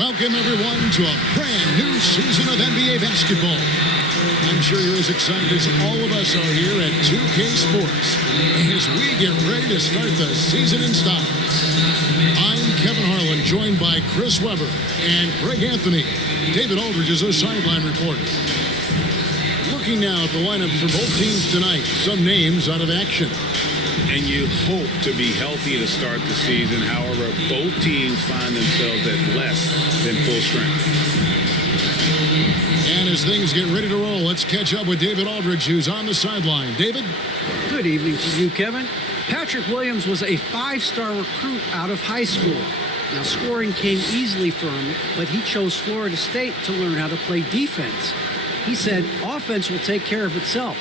Welcome, everyone, to a brand new season of NBA basketball. I'm sure you're as excited as all of us are here at 2K Sports as we get ready to start the season in style. I'm Kevin Harlan, joined by Chris Webber and Greg Anthony. David Aldridge is our sideline reporter. Looking now at the lineup for both teams tonight, some names out of action. And you hope to be healthy to start the season. However, both teams find themselves at less than full strength. And as things get ready to roll, let's catch up with David Aldridge, who's on the sideline. David? Good evening to you, Kevin. Patrick Williams was a five-star recruit out of high school. Now, scoring came easily for him, but he chose Florida State to learn how to play defense. He said offense will take care of itself.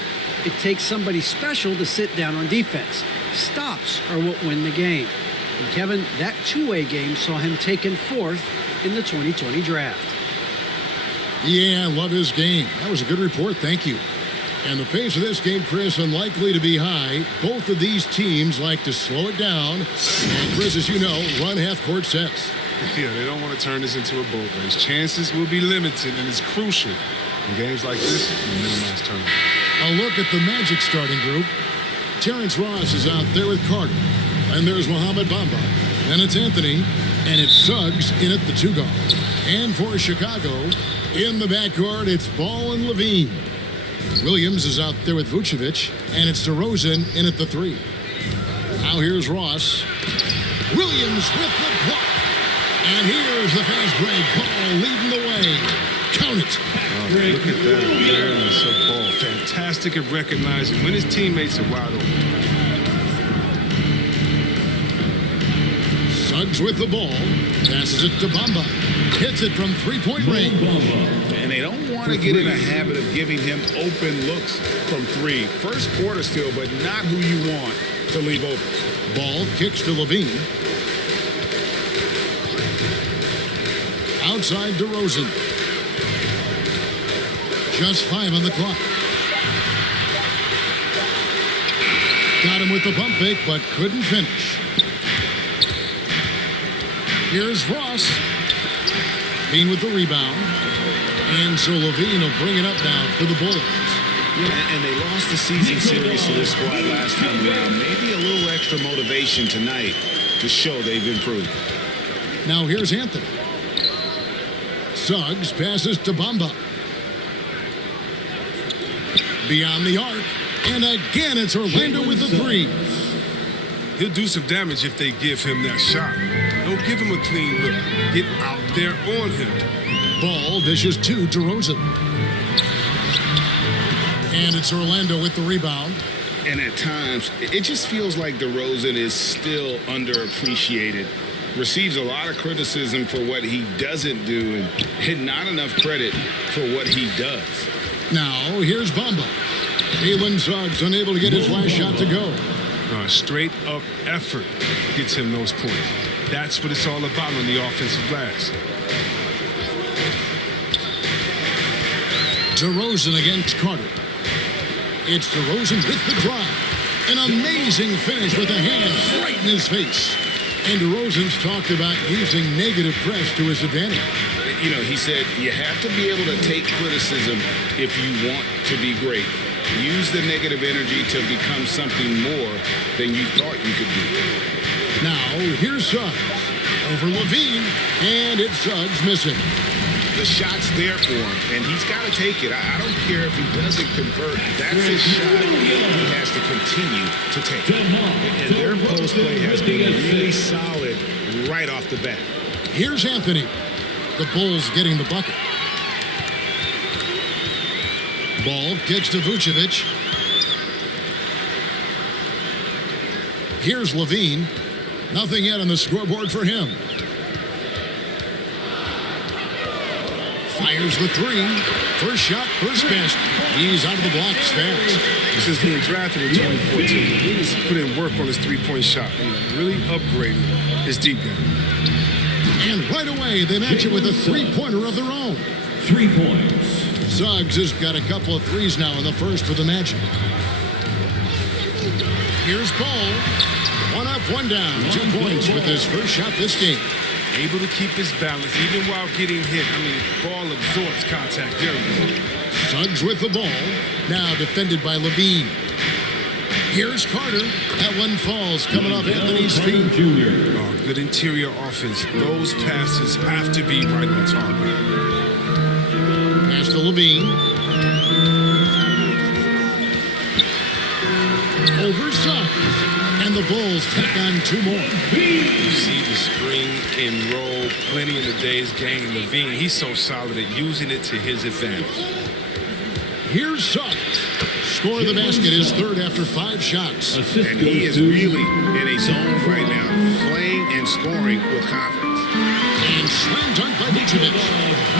It takes somebody special to sit down on defense. Stops are what win the game. And Kevin, that two-way game saw him taken fourth in the 2020 draft. Yeah, I love his game. That was a good report. Thank you. And the pace of this game, Chris, unlikely to be high. Both of these teams like to slow it down. And Chris, as you know, run half-court sets. Yeah, they don't want to turn this into a boat race. Chances will be limited, and it's crucial in games like this to minimize turnovers. A look at the Magic starting group. Terrence Ross is out there with Carter. And there's Mohamed Bamba. And it's Anthony. And it's Suggs in at the two guard. And for Chicago, in the backcourt, it's Ball and Levine. Williams is out there with Vucevic. And it's DeRozan in at the three. Now here's Ross. Williams with the block. And here's the fast break. Ball leading the way. Count it. Look at that awareness of Ball. Fantastic at recognizing when his teammates are wide open. Suggs with the ball. Passes it to Bamba. Hits it from three-point range. And they don't want to get in a habit of giving him open looks from three. First quarter still, but not who you want to leave open. Ball kicks to Levine. Outside DeRozan. Just 5 on the clock. Got him with the pump fake, but couldn't finish. Here's Ross. Levine with the rebound. And so Levine will bring it up now for the Bulls. And they lost the season series to this squad last time around. Maybe a little extra motivation tonight to show they've improved. Now here's Anthony. Suggs passes to Bamba. Beyond the arc. And again, it's Orlando with the three. He'll do some damage if they give him that shot. Don't give him a clean look. Get out there on him. Ball dishes to DeRozan. And it's Orlando with the rebound. And at times, it just feels like DeRozan is still underappreciated. Receives a lot of criticism for what he doesn't do and not enough credit for what he does. Now, here's Bamba. Jalen Suggs unable to get his last shot to go. Straight up effort gets him those points. That's what it's all about on the offensive glass. DeRozan against Carter. It's DeRozan with the drive. An amazing finish with a hand right in his face. And DeRozan's talked about using negative press to his advantage. You know, he said you have to be able to take criticism if you want to be great. Use the negative energy to become something more than you thought you could do. Now, here's Suggs. Over Levine, and it's Suggs missing. The shot's there for him, and he's got to take it. I don't care if he doesn't convert. That's his shot he has to continue to take. And their post play has been really solid right off the bat. Here's Anthony. The Bulls getting the bucket. Ball kicks to Vucevic. Here's Levine. Nothing yet on the scoreboard for him. Fires the three. First shot, first basket. He's out of the blocks fast. Since being drafted in 2014, he's put in work on his three-point shot. He's really upgraded his deep game. And right away, they match it with a three-pointer of their own. 3 points. Suggs has got a couple of threes now in the first for the Magic. Here's Ball. One up, one down. 2 points with his first shot this game. able to keep his balance even while getting hit. I mean, ball absorbs contact very well. Suggs with the ball. Now defended by Levine. Here's Carter. That one falls coming off Anthony's feet. Oh, good interior offense. Those passes have to be right on target. Pass to Levine. Over Suggs. And the Bulls tack on 2 more. You see the screen and roll plenty in today's game. Levine, he's so solid at using it to his advantage. Here's Suggs. Score the basket, his third after 5 shots. And he is really in a zone right now, playing and scoring with confidence. And slam dunk by Vucevic.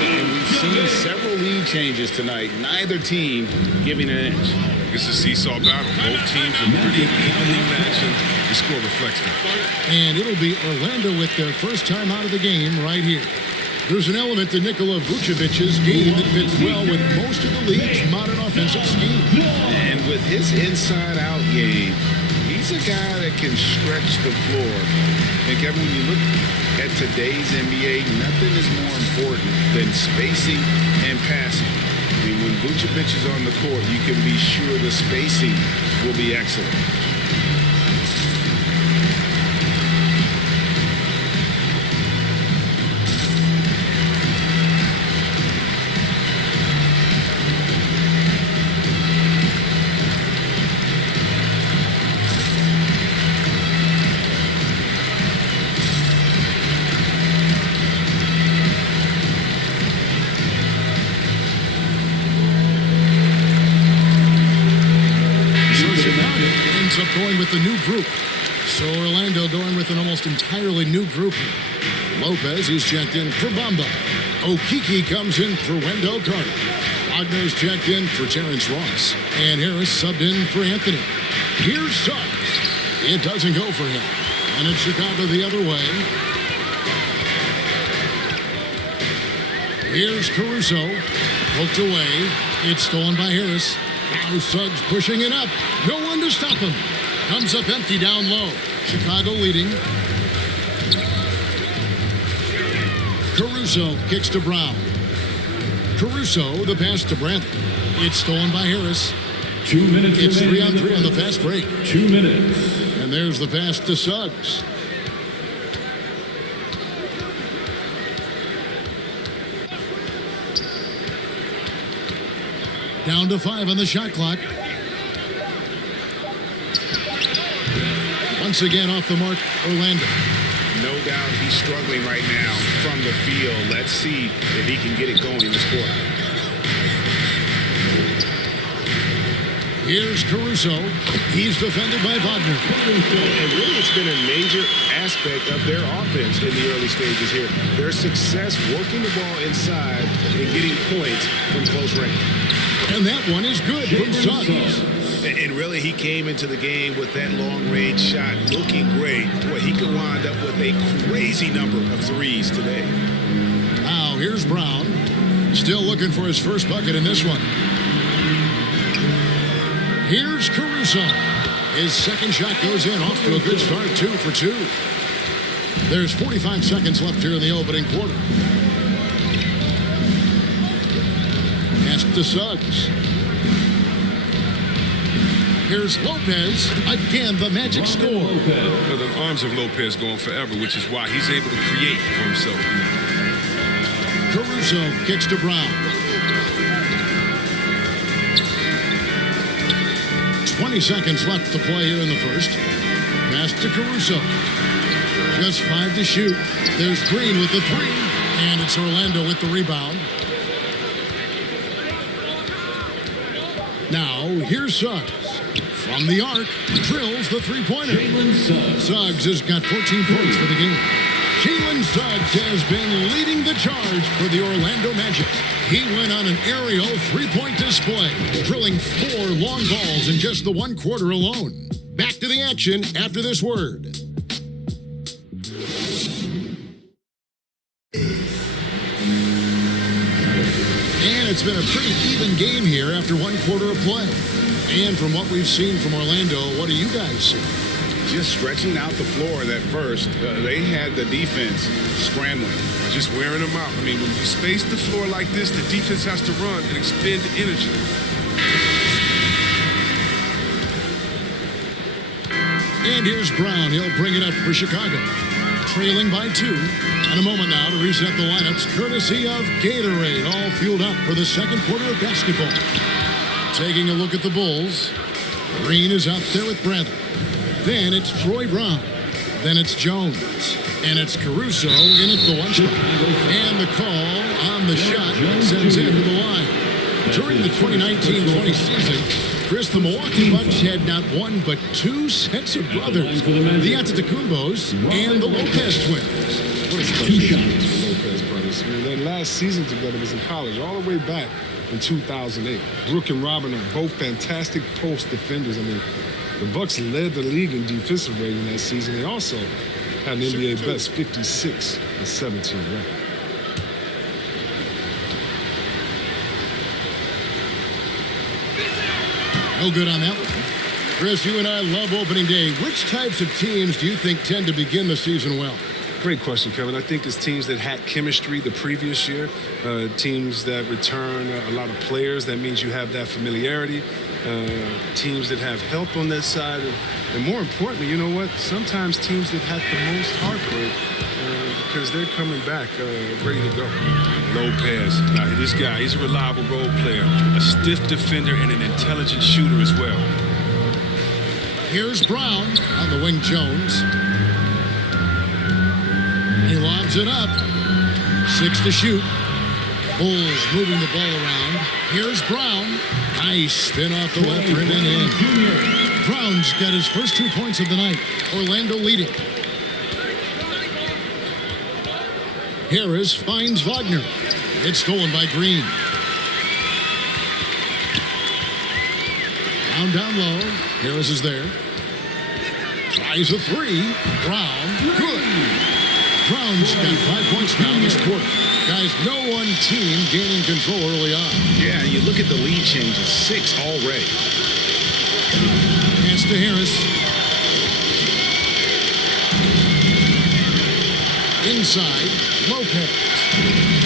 And we've seen several lead changes tonight, neither team giving an inch. It's a seesaw battle. Both teams are pretty evenly matched, and the score reflects that. And it'll be Orlando with their first time out of the game right here. There's an element to Nikola Vucevic's game that fits well with most of the league's modern offensive scheme. And with his inside-out game, he's a guy that can stretch the floor. And Kevin, when you look at today's NBA, nothing is more important than spacing and passing. I mean, when Vucevic is on the court, you can be sure the spacing will be excellent. Up going with the new group. So Orlando going with an almost entirely new group here. Lopez is checked in for Bamba. Okeke comes in for Wendell Carter. Wagner's checked in for Terrence Ross. And Harris subbed in for Anthony. Here's Suggs. It doesn't go for him. And it's Chicago the other way. Here's Caruso. Poked away. It's stolen by Harris. Now Suggs pushing it up. No one to stop him. Comes up empty down low. Chicago leading. Caruso kicks to Brown. Caruso, the pass to Brantley. It's stolen by Harris. 2 minutes. It's 3-on-3 on the fast break. 2 minutes. And there's the pass to Suggs. Down to 5 on the shot clock. Once again off the mark, Orlando. No doubt he's struggling right now from the field. Let's see if he can get it going this quarter. Here's Caruso. He's defended by Wagner. And really, it's been a major aspect of their offense in the early stages here. Their success working the ball inside and getting points from close range. And that one is good from Suggs. And really, he came into the game with that long-range shot looking great. Boy, he could wind up with a crazy number of threes today. Now, here's Brown. Still looking for his first bucket in this one. Here's Caruso. His second shot goes in, off to a good start, 2 for 2. There's 45 seconds left here in the opening quarter. Pass to Suggs. Here's Lopez. Again, the magic score. Well, the arms of Lopez going forever, which is why he's able to create for himself. Caruso kicks to Brown. 20 seconds left to play here in the first. Pass to Caruso. Just 5 to shoot. There's Green with the 3. And it's Orlando with the rebound. Now, here's Suggs. From the arc, drills the three-pointer. Suggs has got 14 points for the game. Jalen Suggs has been leading the charge for the Orlando Magic. He went on an aerial three-point display, drilling 4 long balls in just the 1 quarter alone. Back to the action after this word. And it's been a pretty even game here after 1 quarter of play. And from what we've seen from Orlando, what do you guys see? just stretching out the floor that first. They had the defense scrambling. Just wearing them out. I mean, when you space the floor like this, the defense has to run and expend energy. And here's Brown. He'll bring it up for Chicago. Trailing by 2. And a moment now to reset the lineups, courtesy of Gatorade, all fueled up for the second quarter of basketball. Taking a look at the Bulls. Green is out there with Bradley. Then it's Troy Brown. Then it's Jones. And it's Caruso in at the 1 spot. And the call on the shot that sends him to the line. During the 2019-20 season, Chris, the Milwaukee Bucks had not one but 2 sets of brothers, the Antetokounmpos and the Lopez twins. What a special shots for Lopez brothers. I mean, their last season together was in college, all the way back in 2008. Brooke and Robin are both fantastic post defenders. I mean, the Bucks led the league in defensive rating that season. They also had an NBA best 56-17 record. No good on that one. Chris, you and I love opening day. Which types of teams do you think tend to begin the season well? Great question, Kevin. I think it's teams that had chemistry the previous year, teams that return a lot of players. That means you have that familiarity. Teams that have help on that side. And more importantly, you know what? Sometimes teams that have the most heartbreak because they're coming back ready to go. Lopez. Now, this guy, he's a reliable role player, a stiff defender, and an intelligent shooter as well. Here's Brown on the wing, Jones. He lobs it up. 6 to shoot. Bulls moving the ball around. Here's Brown. Nice spin off the left rim and in. Brown's got his first 2 points of the night. Orlando leading. Harris finds Wagner. It's stolen by Green. Down low. Harris is there. Tries a 3. Brown. Good. Brown's got 5 points now in this quarter. Guys, no one team gaining control early on. Yeah, you look at the lead changes. 6 already. Pass to Harris. Inside, Lopez.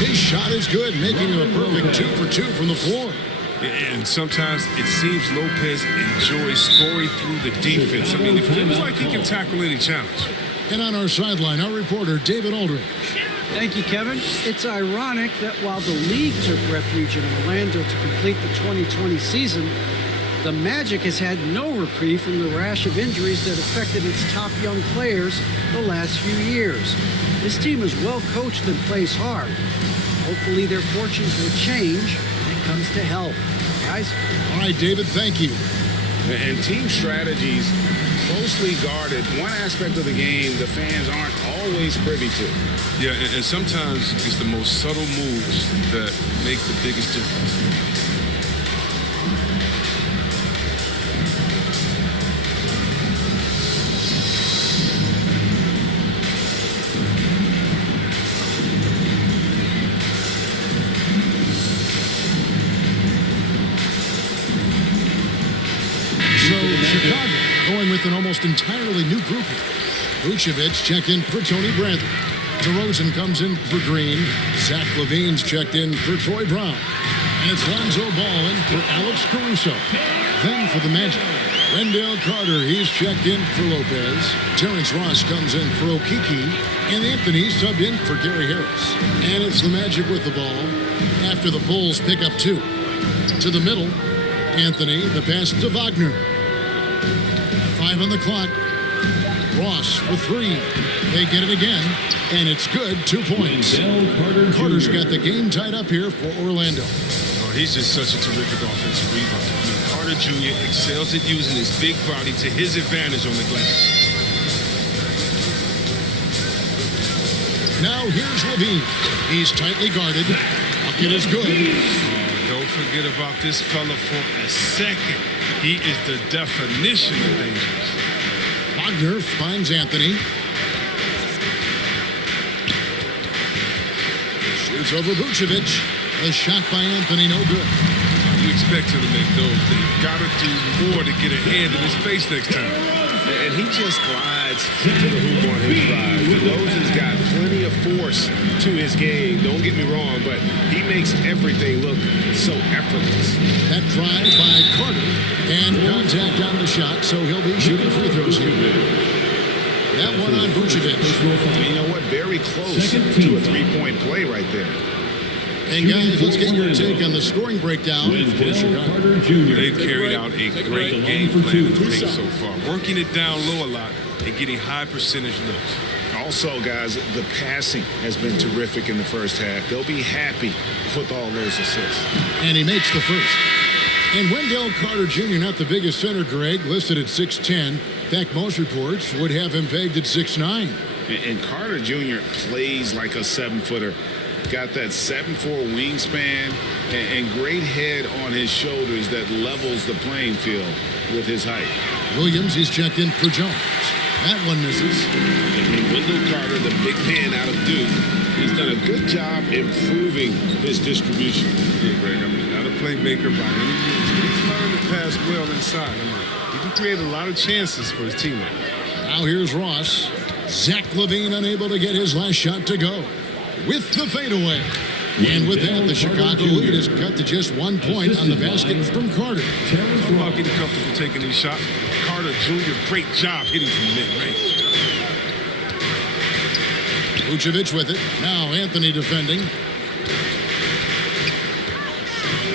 His shot is good, making him a perfect 2 for 2 from the floor. And sometimes it seems Lopez enjoys scoring through the defense. I mean, it feels like he can tackle any challenge. And on our sideline, our reporter, David Aldridge. Thank you, Kevin. It's ironic that while the league took refuge in Orlando to complete the 2020 season, the Magic has had no reprieve from the rash of injuries that affected its top young players the last few years. This team is well coached and plays hard. Hopefully their fortunes will change when it comes to health. Guys? All right, David, thank you. And team strategies closely guarded. One aspect of the game the fans aren't always privy to. Yeah, and sometimes it's the most subtle moves that make the biggest difference. Chicago going with an almost entirely new group here. Vucevic checked in for Tony Bradley. DeRozan comes in for Green. Zach LaVine's checked in for Troy Brown. And it's Lonzo Ball in for Alex Caruso. Then for the Magic, Wendell Carter, he's checked in for Lopez. Terrence Ross comes in for Okeke. And Anthony subbed in for Gary Harris. And it's the Magic with the ball after the Bulls pick up 2. To the middle, Anthony, the pass to Wagner. 5 on the clock. Ross for 3. They get it again, and it's good. 2 points. Carter's got the game tied up here for Orlando. Oh, he's just such a terrific offensive rebounder. I mean, Carter Jr. excels at using his big body to his advantage on the glass. Now here's LaVine. He's tightly guarded. Bucket is good. Don't forget about this fella for a second. He is the definition of dangerous. Wagner finds Anthony. Shoots over Vucevic. A shot by Anthony, no good. You expect him to make those. They got to do more to get a hand in his face next time. And he just glides to the hoop on his drive. DeRozan's got plenty of force to his game. Don't get me wrong, but he makes everything look so effortless. That drive by Carter and contact on the shot, so he'll be shooting free throws here. That one on Vucevic. You know what? Very close to a three-point play right there. And guys, let's get your take on the scoring breakdown for Chicago. They've carried out a great game plan in the paint so far, working it down low a lot and getting high percentage looks. Also, guys, the passing has been terrific in the first half. They'll be happy with all those assists. And he makes the first. And Wendell Carter Jr., not the biggest center, Greg, listed at 6'10". In fact, most reports would have him pegged at 6'9". And Carter Jr. plays like a 7-footer. Got that 7'4" wingspan and great head on his shoulders that levels the playing field with his height. Williams, he's checked in for Jones. That one misses. And Wendell Carter, the big man out of Duke, he's done a good job improving his distribution. Yeah, Greg, I mean, not a playmaker by any means, but he's learned to pass well inside. I mean, he can create a lot of chances for his teammates. Now here's Ross. Zach LaVine unable to get his last shot to go with the fadeaway. And with that, the Chicago lead is cut to just 1 point on the basket from Carter. I'm not getting comfortable taking these shots. Carter Jr., great job hitting from mid-range. Vucevic with it. Now Anthony defending.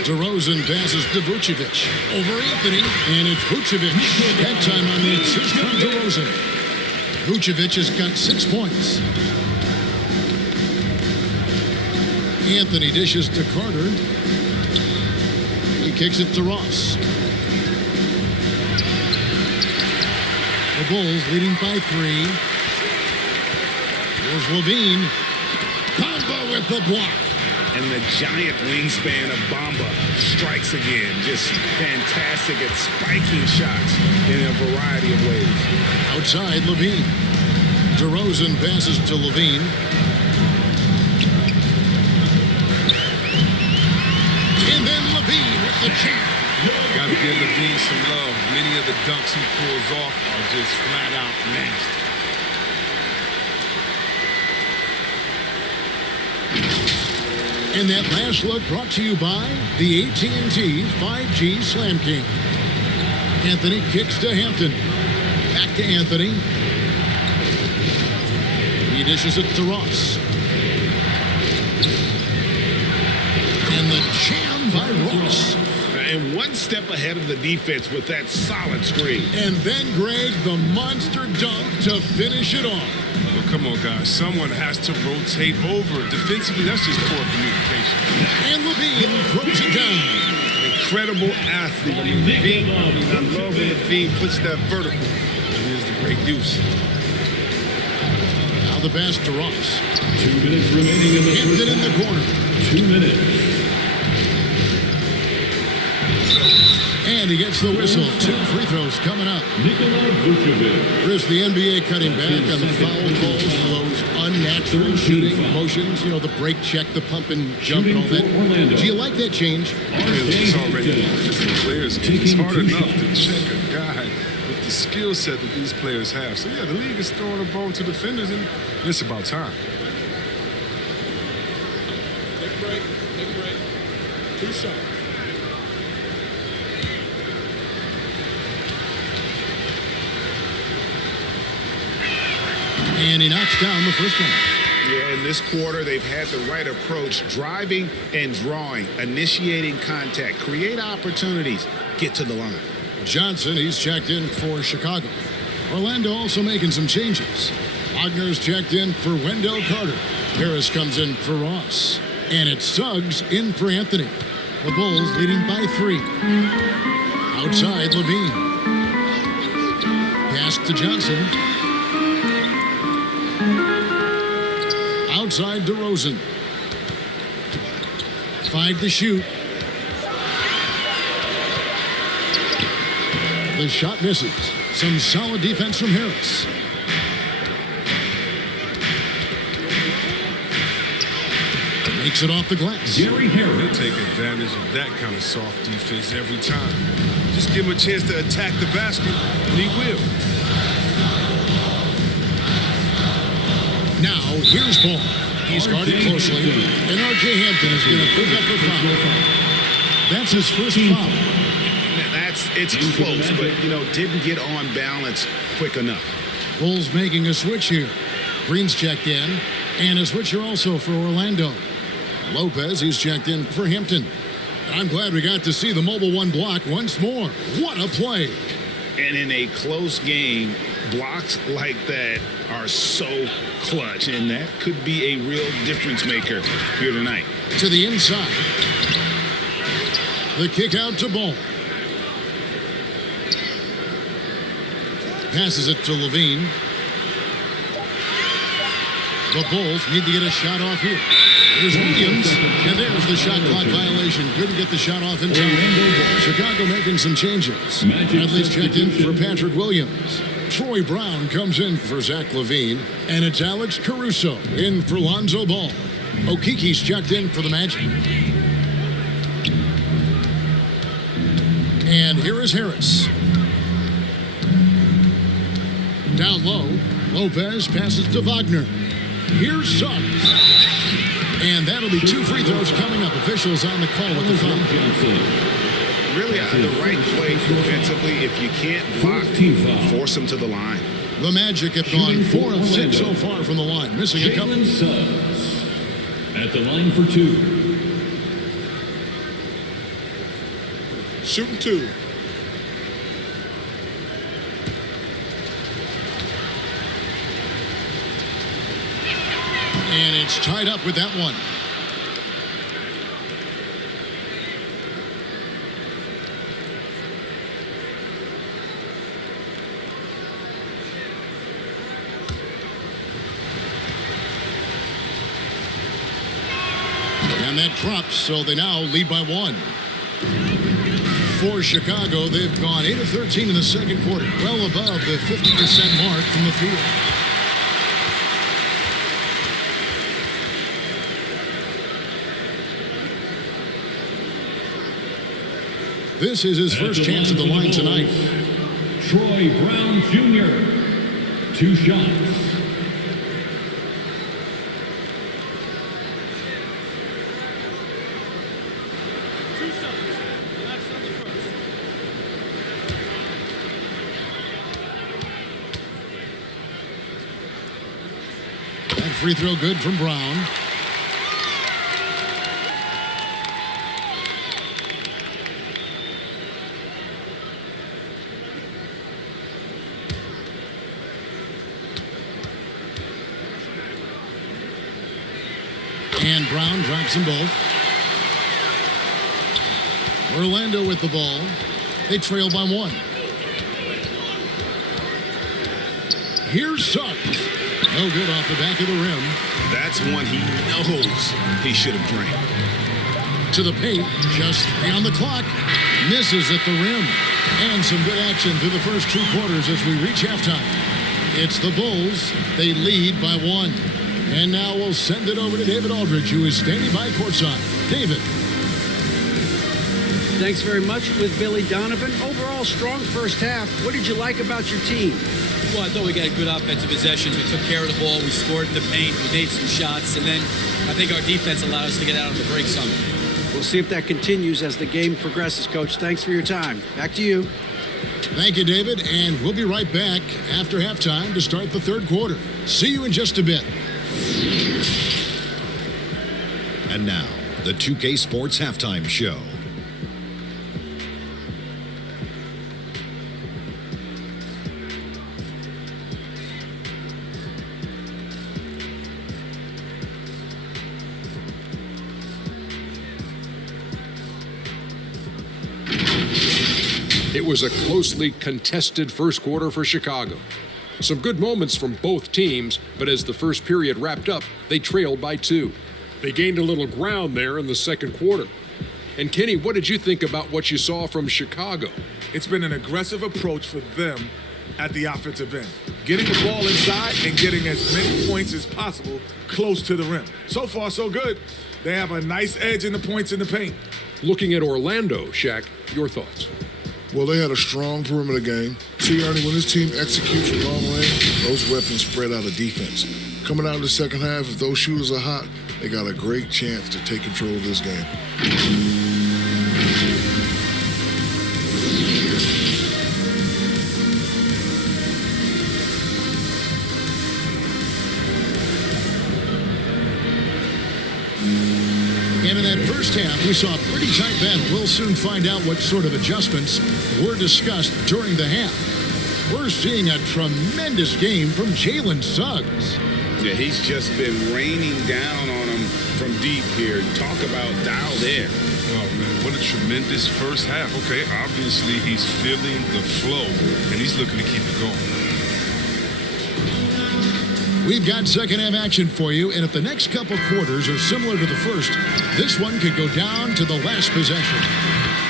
DeRozan passes to Vucevic. Over Anthony, and it's Vucevic. That time on the assist from DeRozan. Vucevic has got 6 points. Anthony dishes to Carter. He kicks it to Ross. The Bulls leading by 3. Here's LaVine. Bamba with the block. And the giant wingspan of Bamba strikes again. Just fantastic at spiking shots in a variety of ways. Outside, LaVine. DeRozan passes to LaVine. And then LaVine with the jam. Got to give LaVine some love. Many of the dunks he pulls off are just flat out nasty. And that last look brought to you by the AT&T 5G Slam King. Anthony kicks to Hampton. Back to Anthony. He dishes it to Ross. And the jam by Ross. And one step ahead of the defense with that solid screen. And then, Greg, the monster dunk to finish it off. Well, come on, guys. Someone has to rotate over. Defensively, that's just poor communication. And LaVine throws it down. Incredible athlete. I mean, LaVine, I love when LaVine puts that vertical. He is the great use. Now the pass to Ross. 2 minutes remaining in the Hampton in the corner. 2 minutes. And he gets the whistle. 2 free throws coming up. Nikola Vucevic. Chris, the NBA cutting back on the foul calls for those unnatural shooting motions. You know, the break check, the pump and jump and all that. Do you like that change? It's already offensive players. It's hard enough to check a guy with the skill set that these players have. So, yeah, the league is throwing a ball to defenders, and it's about time. Take a break. 2 shots. And he knocks down the first one. Yeah, in this quarter, they've had the right approach, driving and drawing, initiating contact, create opportunities, get to the line. Johnson, he's checked in for Chicago. Orlando also making some changes. Wagner's checked in for Wendell Carter. Harris comes in for Ross. And it's Suggs in for Anthony. The Bulls leading by 3. Outside, LaVine. Pass to Johnson. Outside DeRozan. 5 to shoot. The shot misses. Some solid defense from Harris. Makes it off the glass. Gary Harris. He'll take advantage of that kind of soft defense every time. Just give him a chance to attack the basket, and he will. Now, here's Ball. He's guarded closely, and R.J. Hampton is going to pick up a foul. That's his first foul. It's close, but, didn't get on balance quick enough. Bulls making a switch here. Green's checked in, and a switcher also for Orlando. Lopez, he's checked in for Hampton. And I'm glad we got to see the mobile one block once more. What a play. And in a close game, blocks like that are so clutch, and that could be a real difference maker here tonight. To the inside. The kick out to Ball. Passes it to Levine. The Bulls need to get a shot off here. Here's Williams, and there's the shot clock violation. Couldn't get the shot off in time. Chicago making some changes. Bradley's checked in for Patrick Williams. Troy Brown comes in for Zach Levine, and it's Alex Caruso in for Lonzo Ball. Okiki's checked in for the Magic. And here is Harris. Down low, Lopez passes to Wagner. Here's Suggs. And that'll be 2 free throws coming up. Officials on the call with the foul. Really the right play defensively. If you can't block, force them to the line. The Magic have gone 4 of 6 so far from the line. Missing a couple. Suggs at the line for 2. Shooting 2. And it's tied up with that one. And that drops, so they now lead by 1. For Chicago, they've gone 8 of 13 in the second quarter, well above the 50% mark from the field. This is his first chance at the line tonight. Troy Brown Jr. 2 shots. That free throw good from Brown. And Brown drops them both. Orlando with the ball. They trail by 1. Here's Suggs. No good off the back of the rim. That's one he knows he should have drained. To the paint. Just 3 on the clock. Misses at the rim. And some good action through the first 2 quarters as we reach halftime. It's the Bulls. They lead by 1. And now we'll send it over to David Aldridge, who is standing by courtside. David. Thanks very much with Billy Donovan. Overall, strong first half. What did you like about your team? Well, I thought we got good offensive possessions. We took care of the ball. We scored in the paint. We made some shots. And then I think our defense allowed us to get out on the break some. We'll see if that continues as the game progresses, Coach. Thanks for your time. Back to you. Thank you, David. And we'll be right back after halftime to start the third quarter. See you in just a bit. And now, the 2K Sports Halftime Show. It was a closely contested first quarter for Chicago. Some good moments from both teams, but as the first period wrapped up, they trailed by 2. They gained a little ground there in the second quarter. And Kenny, what did you think about what you saw from Chicago? It's been an aggressive approach for them at the offensive end. Getting the ball inside and getting as many points as possible close to the rim. So far, so good. They have a nice edge in the points in the paint. Looking at Orlando, Shaq, your thoughts? Well, they had a strong perimeter game. See, Ernie, when this team executes from long range, those weapons spread out of defense. Coming out of the second half, if those shooters are hot, they got a great chance to take control of this game. And in that first half, we saw a pretty tight battle. We'll soon find out what sort of adjustments were discussed during the half. We're seeing a tremendous game from Jalen Suggs. Yeah, he's just been raining down on him from deep here. Talk about dialed in. Oh, man, what a tremendous first half. Okay, obviously he's feeling the flow, and he's looking to keep it going. We've got second half action for you, and if the next couple quarters are similar to the first, this one could go down to the last possession.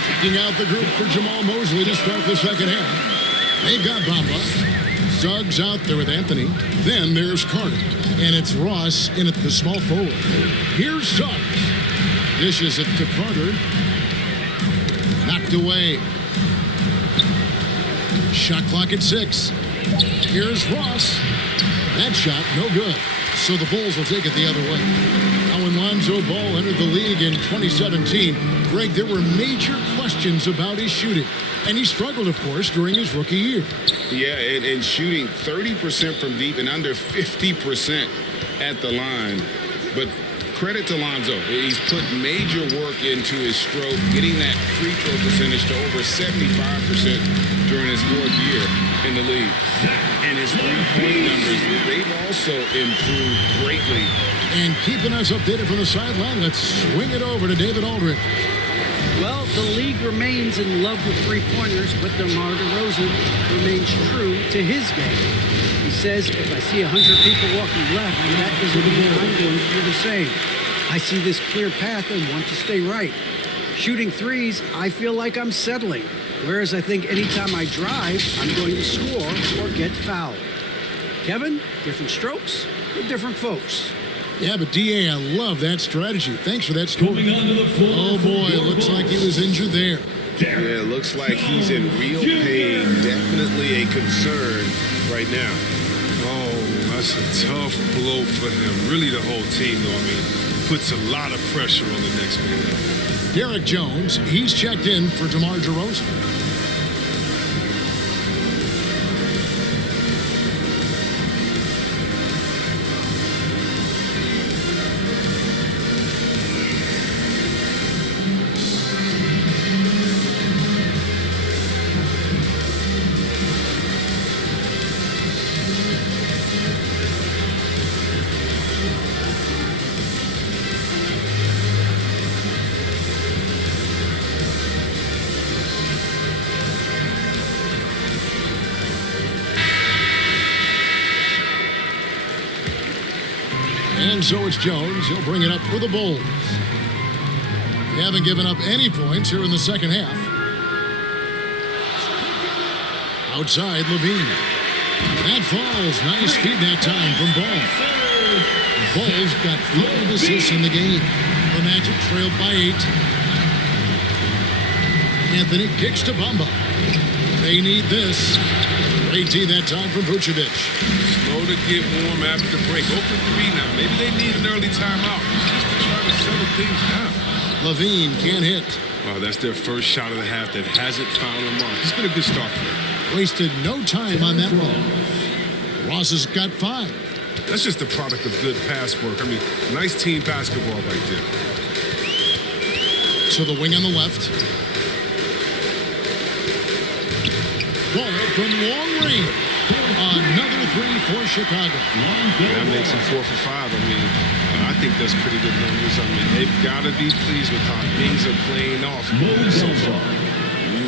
Checking out the group for Jamal Mosley to start the second half. They've got Bamba. Suggs out there with Anthony. Then there's Carter. And it's Ross in at the small forward. Here's Suggs. Dishes it to Carter. Knocked away. Shot clock at 6. Here's Ross. That shot, no good. So the Bulls will take it the other way. Now when Lonzo Ball entered the league in 2017, Greg, there were major questions about his shooting. And he struggled, of course, during his rookie year. Yeah, and shooting 30% from deep and under 50% at the line. But credit to Lonzo. He's put major work into his stroke, getting that free throw percentage to over 75% during his fourth year in the league. And his three-point numbers, they've also improved greatly. And keeping us updated from the sideline, let's swing it over to David Aldridge. Well, the league remains in love with three-pointers, but DeMar DeRozan remains true to his game. He says, if I see 100 people walking left, that doesn't mean I'm going to do the same. I see this clear path and want to stay right. Shooting threes, I feel like I'm settling. Whereas I think anytime I drive, I'm going to score or get fouled. Kevin, different strokes for different folks. Yeah, but D.A., I love that strategy. Thanks for that score. Oh, boy, it looks like he was injured there. Yeah, it looks like he's in real pain. Definitely a concern right now. Oh, that's a tough blow for him. Really the whole team, though. I mean, puts a lot of pressure on the next man. Derek Jones, he's checked in for DeMar DeRozan. And so it's Jones. He'll bring it up for the Bulls. They haven't given up any points here in the second half. Outside, Levine. That falls. Nice feed that time from Ball. Ball's got 5 assists in the game. The Magic trailed by 8. Anthony kicks to Bamba. They need this. Great D that time from Vucevic. Slow to get warm after the break. 0 for 3 now. Maybe they need an early timeout just to try to settle things down. Levine can't hit. Wow, that's their first shot of the half that hasn't found a mark. It's been a good start for them. Wasted no time on that ball. Ross has got 5. That's just the product of good pass work. I mean, nice team basketball right there. So the wing on the left. Ball from long range. Another 3 for Chicago. That makes him 4 for 5. I mean, I think that's pretty good numbers. I mean, they've got to be pleased with how things are playing off so far.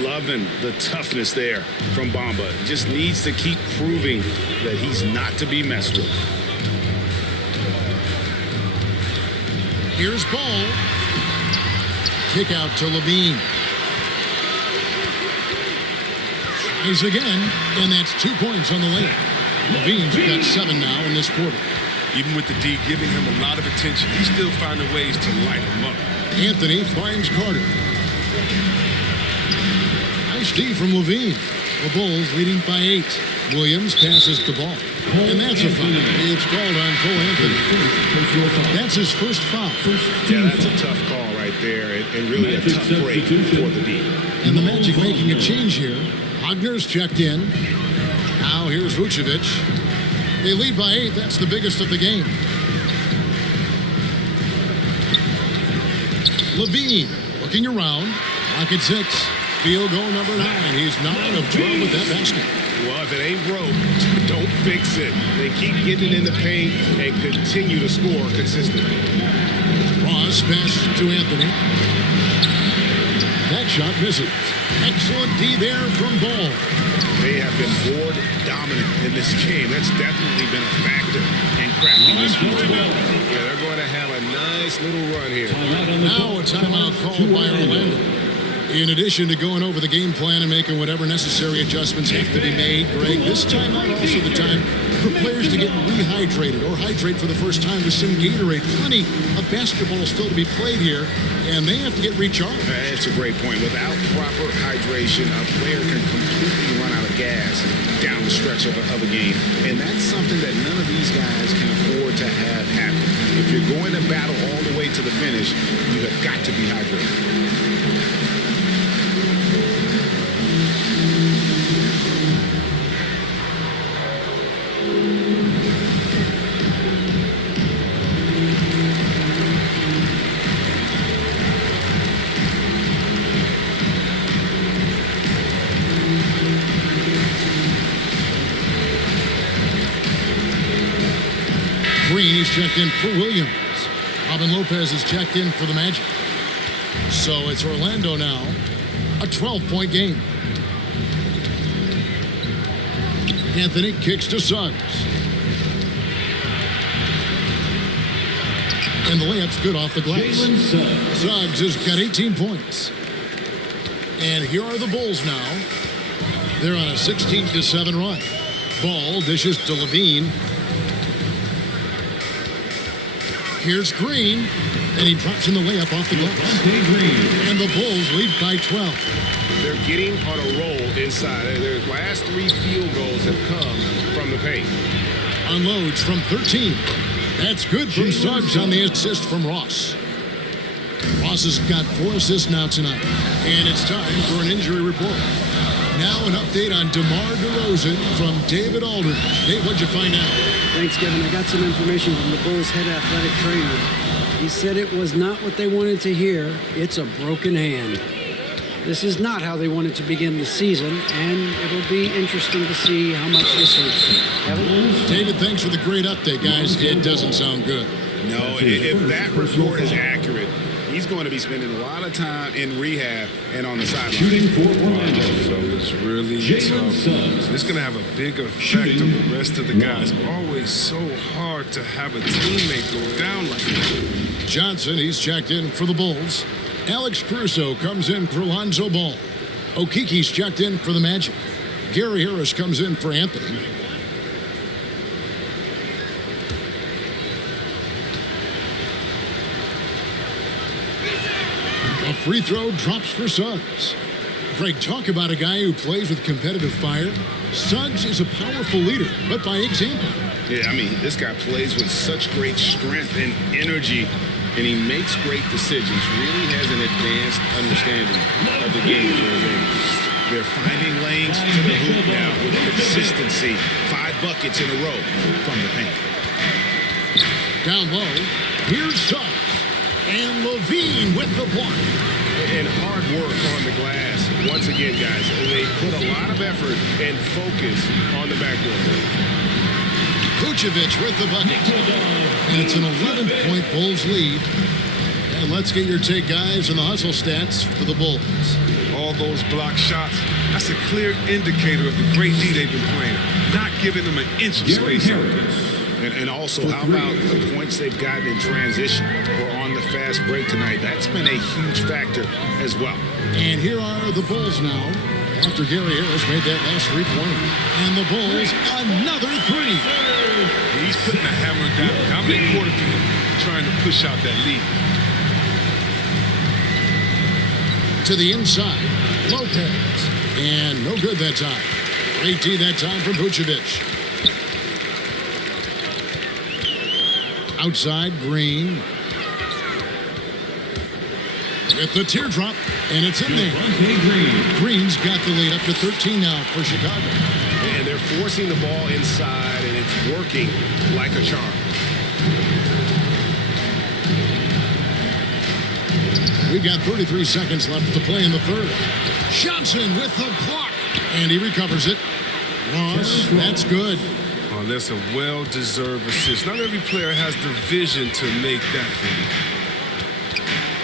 Loving the toughness there from Bamba. Just needs to keep proving that he's not to be messed with. Here's Ball. Kick out to Levine. Tries again, and that's 2 points on the lane. Levine's got 7 now in this quarter. Even with the D giving him a lot of attention, he's still finding ways to light him up. Anthony finds Carter. Nice D from Levine. The Bulls leading by 8. Williams passes the ball. And that's a foul. It's called on Cole Anthony. That's his first foul. Yeah, that's a tough call right there, and really a tough break for the D. And the Magic making a change here. Hogner's checked in. Now here's Vucevic. They lead by 8. That's the biggest of the game. Levine looking around. Rocket 6. Field goal number 9. He's 9 of 12 with that basket. Well, if it ain't broke, don't fix it. They keep getting in the paint and continue to score consistently. Ross passes to Anthony. That shot misses. Excellent D there from Ball. They have been board dominant in this game. That's definitely been a factor in cracking this one. Yeah, they're going to have a nice little run here. Now a timeout called by Orlando. In addition to going over the game plan and making whatever necessary adjustments have to be made, Greg, this timeout also the time for players to get rehydrated or hydrate for the first time with some Gatorade. Plenty of basketball still to be played here, and they have to get recharged. That's a great point. Without proper hydration, a player can completely run out of gas down the stretch of a game. And that's something that none of these guys can afford to have happen. If you're going to battle all the way to the finish, you have got to be hydrated. Green is checked in for Williams. Robin Lopez is checked in for the Magic. So it's Orlando now. A 12-point game. Anthony kicks to Suggs. And the layup's good off the glass. Suggs has got 18 points. And here are the Bulls now. They're on a 16-7 run. Ball dishes to Levine. Here's Green, and he drops in the layup off the glass. And the Bulls lead by 12. They're getting on a roll inside. Their last 3 field goals have come from the paint. Unloads from 13. That's good from Suggs on the assist from Ross. Ross has got 4 assists now tonight. And it's time for an injury report. Now an update on DeMar DeRozan from David Aldridge. Dave, what'd you find out? Thanks, Kevin. I got some information from the Bulls' head athletic trainer. He said it was not what they wanted to hear. It's a broken hand. This is not how they wanted to begin the season, and it'll be interesting to see how much this hurts. Kevin? David, thanks for the great update, guys. It doesn't sound good. No, if that report is accurate, he's going to be spending a lot of time in rehab and on the sideline. Shooting for Orlando. So it's really tough. It's going to have a big effect on the rest of the guys. Always so hard to have a teammate go down like that. Johnson, he's checked in for the Bulls. Alex Caruso comes in for Lonzo Ball. Okiki's checked in for the Magic. Gary Harris comes in for Anthony. A free throw drops for Suggs. Greg, talk about a guy who plays with competitive fire. Suggs is a powerful leader, but by example. Yeah, I mean, this guy plays with such great strength and energy, and he makes great decisions. Really has an advanced understanding of the game for his age. They're finding lanes to the hoop now with consistency. 5 buckets in a row from the paint. Down low, here's Suggs. And Levine with the block. And hard work on the glass. Once again, guys, they put a lot of effort and focus on the backboard. Vucevic with the bucket. And it's an 11-point Bulls lead. And let's get your take, guys, on the hustle stats for the Bulls. All those block shots, that's a clear indicator of the great D they've been playing. Not giving them an inch of space out there. And also, how about the points they've gotten in transition or on the fast break tonight? That's been a huge factor as well. And here are the Bulls now, after Gary Harris made that last three-pointer. And the Bulls, another 3. He's putting the hammer down. Dominant quarter for him, trying to push out that lead. To the inside, Lopez. And no good that time. Great D that time from Vucevic. Outside, Green. With the teardrop, and it's in there. Green's got the lead up to 13 now for Chicago. And they're forcing the ball inside, and it's working like a charm. We've got 33 seconds left to play in the third. Johnson with the block, and he recovers it. Ross, that's good. Oh, that's a well-deserved assist. Not every player has the vision to make that feed.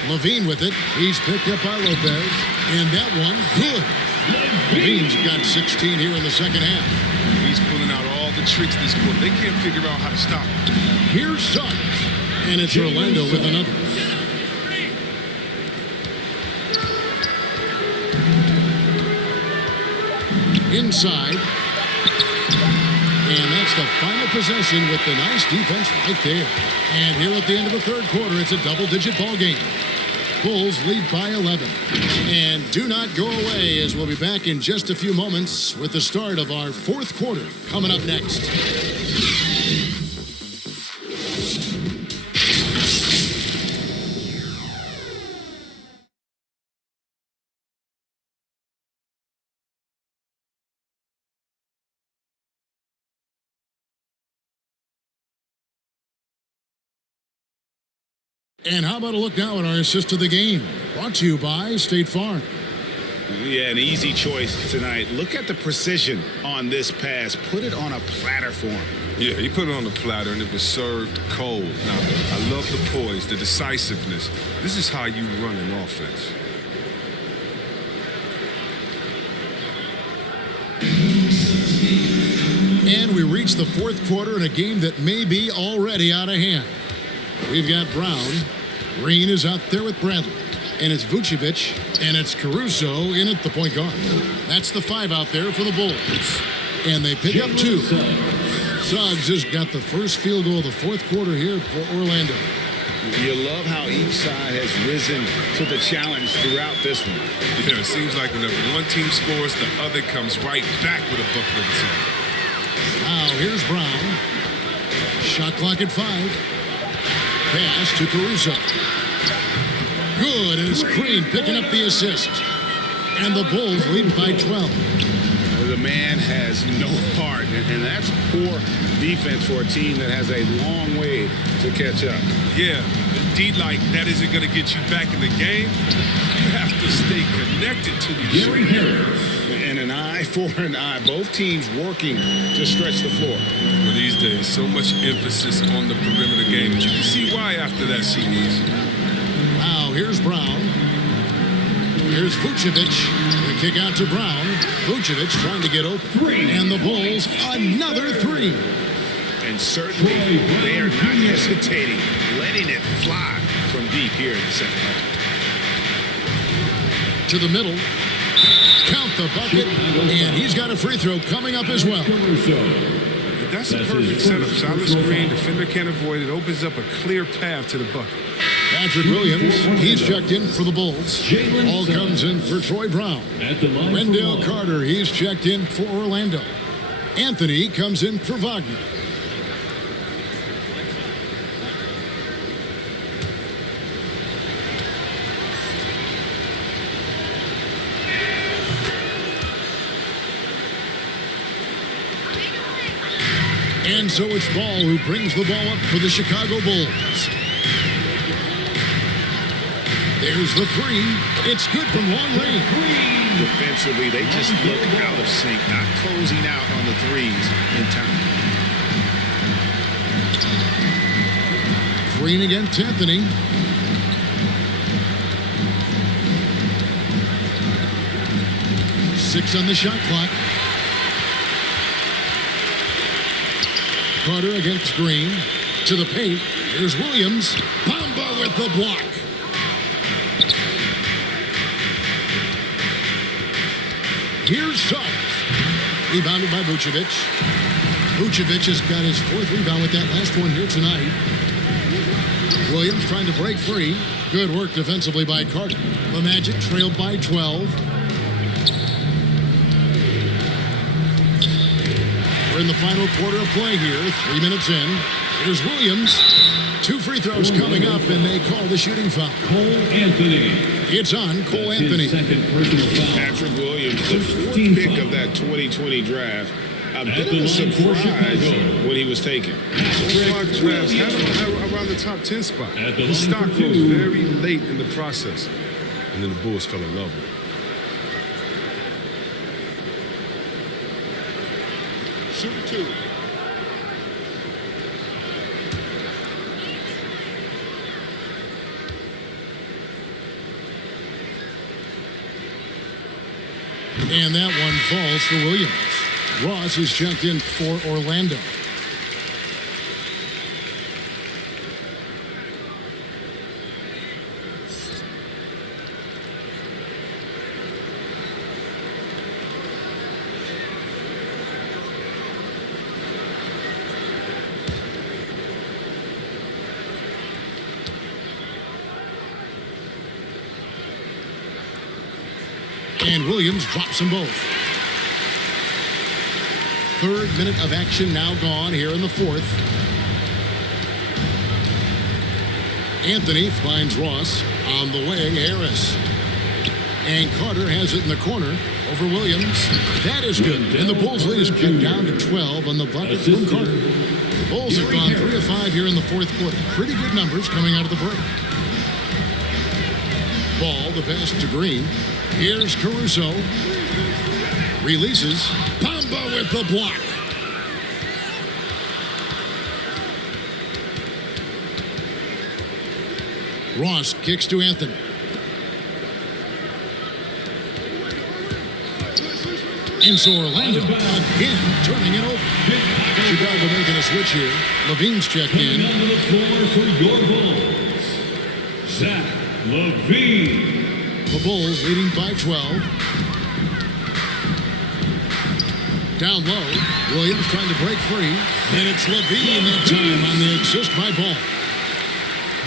Levine with it. He's picked up by Lopez. And that one, good. Levine's got 16 here in the second half. He's pulling out all the tricks this quarter. They can't figure out how to stop him. Here's Suggs. And it's Orlando with another. Inside. And that's the final possession with the nice defense right there. And here at the end of the third quarter, it's a double-digit ball game. Bulls lead by 11. And do not go away, as we'll be back in just a few moments with the start of our fourth quarter coming up next. And how about a look now at our assist of the game? Brought to you by State Farm. Yeah, an easy choice tonight. Look at the precision on this pass. Put it on a platter for him. Yeah, he put it on the platter, and it was served cold. Now, I love the poise, the decisiveness. This is how you run an offense. And we reach the fourth quarter in a game that may be already out of hand. We've got Brown. Green is out there with Bradley. And it's Vucevic. And it's Caruso in at the point guard. That's the 5 out there for the Bulls. And they pick up 2. Suggs has got the first field goal of the fourth quarter here for Orlando. You love how each side has risen to the challenge throughout this one. Yeah, it seems like whenever one team scores, the other comes right back with a bucket of its own. Now here's Brown. Shot clock at 5. Pass to Caruso. Good, and it's Green picking up the assist. And the Bulls lead by 12. The man has no heart, and that's poor defense for a team that has a long way to catch up. Yeah, indeed, like that isn't going to get you back in the game. You have to stay connected to these shooters. And an eye for an eye. Both teams working to stretch the floor. Well, these days, so much emphasis on the perimeter game. You can see why after that series. Now, here's Brown. Here's Vucevic. The kick out to Brown. Vucevic trying to get open. And the Bulls, another 3. And certainly, they are not hesitating, letting it fly from deep here in the second half. To the middle. Count the bucket, and he's got a free throw coming up as well. That's a perfect setup. Solid screen, defender can't avoid it. Opens up a clear path to the bucket. Patrick Williams, he's checked in for the Bulls. Ball comes in for Troy Brown. Wendell Carter, he's checked in for Orlando. Anthony comes in for Wagner. And so it's Ball who brings the ball up for the Chicago Bulls. There's the 3. It's good from long range. Defensively, they just look out of sync, not closing out on the threes in time. Green against Anthony. Six on the shot clock. Carter against Green. To the paint. Here's Williams. Bamba with the block. Here's Suggs. Rebounded by Vucevic. Vucevic has got his 4th rebound with that last one here tonight. Williams trying to break free. Good work defensively by Carter. The Magic trailed by 12. We're in the final quarter of play here. 3 minutes in. Here's Williams. 2 free throws coming up, and they call the shooting foul. Cole Anthony. It's on Cole That's Anthony. his second personal foul. Patrick Williams, the 4th pick of that 2020 draft. A bit of a surprise when he was taken. Those mock drafts had him around the top 10 spot. His stock rose very late in the process. And then the Bulls fell in love with him. Shoot 2. And that one falls for Williams. Ross is checked in for Orlando. And Williams drops them both. 3rd minute of action now gone here in the 4th. Anthony finds Ross. On the way, Harris. And Carter has it in the corner over Williams. That is good. And the Bulls lead is cut down to 12 on the bucket from Carter. The Bulls have gone 3 of 5 here in the 4th quarter. Pretty good numbers coming out of the break. Ball, the pass to Green. Here's Caruso. Releases. Bamba with the block. Ross kicks to Anthony. And so Orlando again turning it over. Chicago making a switch here. Levine's checked in. Coming onto the floor for your Bulls, Zach LaVine. The Bulls leading by 12. Down low. Williams trying to break free. And it's LaVine that time on the assist by Ball.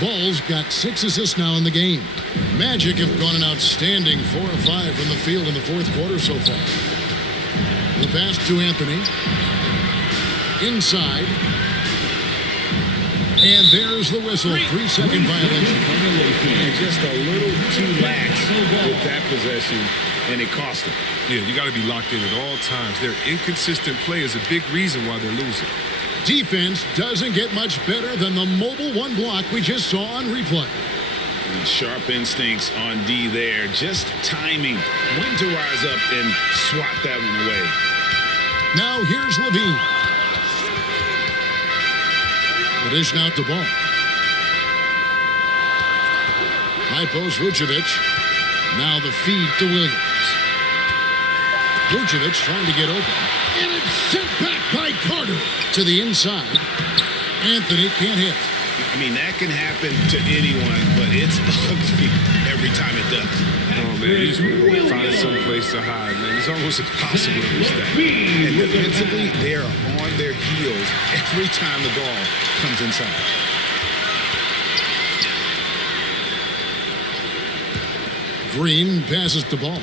Ball's got 6 assists now in the game. Magic have gone an outstanding 4 of 5 from the field in the 4th quarter so far. The pass to Anthony. Inside. And there's the whistle. 3-second violation. And just a little too lax with that possession, and it cost them. Yeah, you got to be locked in at all times. Their inconsistent play is a big reason why they're losing. Defense doesn't get much better than the mobile 1 block we just saw on replay. And sharp instincts on D there. Just timing when to rise up and swat that one away. Now here's LaVine. The dish out to Ball. High post Vucevic. Now the feed to Williams. Vucevic trying to get open. And it's sent back by Carter to the inside. Anthony can't hit. I mean, that can happen to anyone, but it's ugly every time it does. Oh, man, you just want to go find some place to hide, man. It's almost impossible to miss that. And defensively, they are on their heels every time the ball comes inside. Green passes the ball.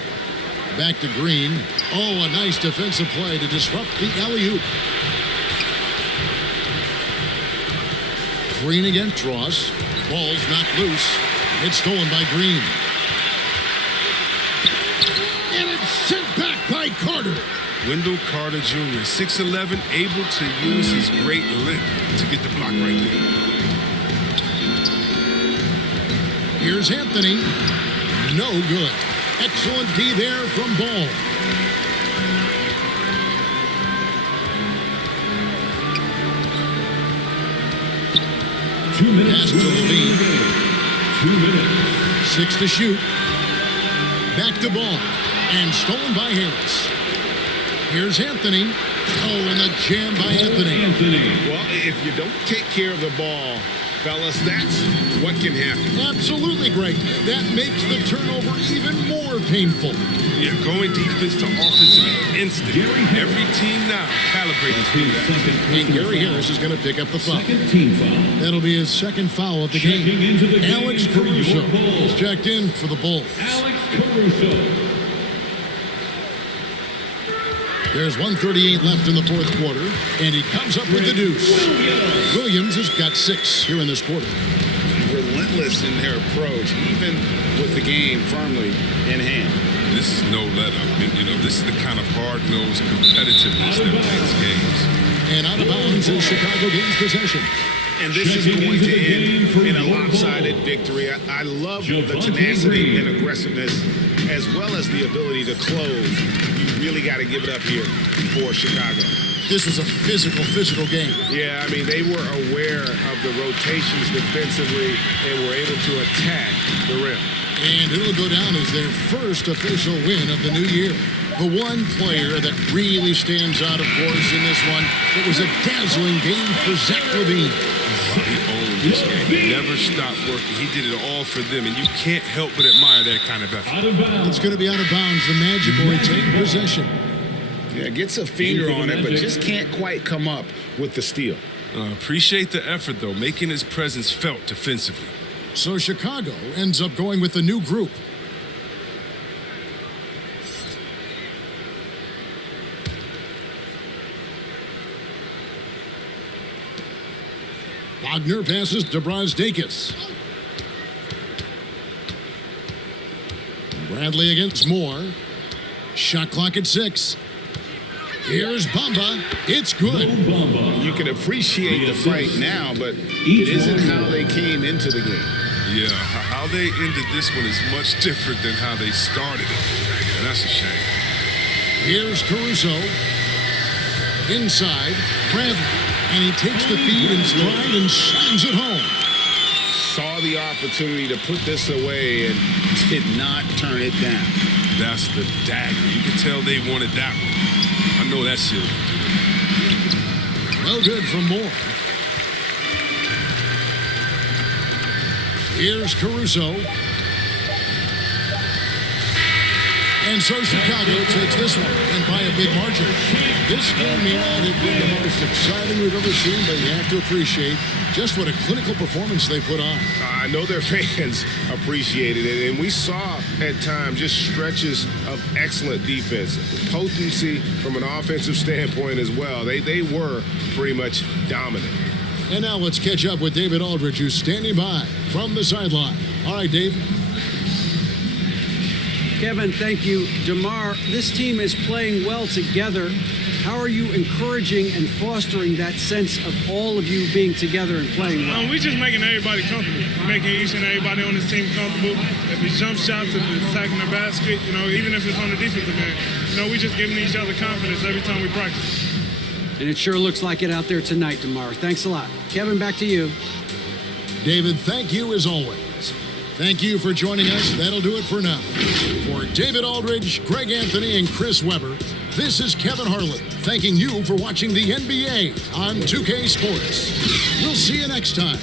Back to Green. Oh, a nice defensive play to disrupt the alley-oop. Green against Ross. Ball's knocked loose. It's stolen by Green. And it's sent back by Carter. Wendell Carter Jr., 6'11", able to use his great length to get the block right there. Here's Anthony. No good. Excellent D there from Ball. Two minutes. Pass to LaVine. 2 minutes. 6 to shoot. Back to Ball. And stolen by Harris. Here's Anthony. Oh, and a jam by Anthony. Well, if you don't take care of the ball, fellas, that's what can happen. Absolutely great. That makes the turnover even more painful. Yeah, going defense to offense in an instant. Every team now calibrated to that. And Gary Harris is going to pick up the foul. Second team foul. That'll be his second foul of the Checking game. into the game Alex for Caruso your Bulls. is checked in for the Bulls. Alex Caruso. There's 1:38 left in the fourth quarter, and he comes up with the deuce. Williams has got 6 here in this quarter. Relentless in their approach, even with the game firmly in hand. This is no let-up. This is the kind of hard-nosed competitiveness that wins games. And out of bounds as Chicago gains possession. And this is going to end in a lopsided victory. I love the tenacity and aggressiveness, as well as the ability to close. You really got to give it up here for Chicago. This was a physical game. Yeah, I mean, they were aware of the rotations defensively and were able to attack the rim. And it'll go down as their first official win of the new year. The one player that really stands out, of course, in this one, it was a dazzling game for Zach LaVine. He owned this game. He never stopped working. He did it all for them, and you can't help but admire that kind of effort. It's going to be out of bounds. The Magic will retain possession. Yeah, gets a finger on it, but just can't quite come up with the steal. Appreciate the effort, though, making his presence felt defensively. So Chicago ends up going with the new group. Wagner passes to Brazdeikis. Bradley against Moore. Shot clock at 6. Here's Bamba. It's good. You can appreciate the fight now, but it isn't how they came into the game. Yeah, how they ended this one is much different than how they started it. And that's a shame. Here's Caruso. Inside. Bradley. And he takes the feed in stride and slams it home. Saw the opportunity to put this away and did not turn it down. That's the dagger. You can tell they wanted that one. I know that sealed it. Well good from Moore. Here's Caruso. And so Chicago takes this one, and by a big margin. This game may not have been the most exciting we've ever seen, but you have to appreciate just what a clinical performance they put on. I know their fans appreciated it, and we saw at times just stretches of excellent defense. Potency from an offensive standpoint as well. They were pretty much dominant. And now let's catch up with David Aldridge, who's standing by from the sideline. All right, Dave. Kevin, thank you. DeMar, this team is playing well together. How are you encouraging and fostering that sense of all of you being together and playing well? We're just making everybody comfortable, making each and everybody on this team comfortable. If it's jump shots, if it's attacking the basket, even if it's on the defensive end, we just giving each other confidence every time we practice. And it sure looks like it out there tonight, DeMar. Thanks a lot. Kevin, back to you. David, thank you as always. Thank you for joining us. That'll do it for now. For David Aldridge, Greg Anthony, and Chris Webber, this is Kevin Harlan thanking you for watching the NBA on 2K Sports. We'll see you next time.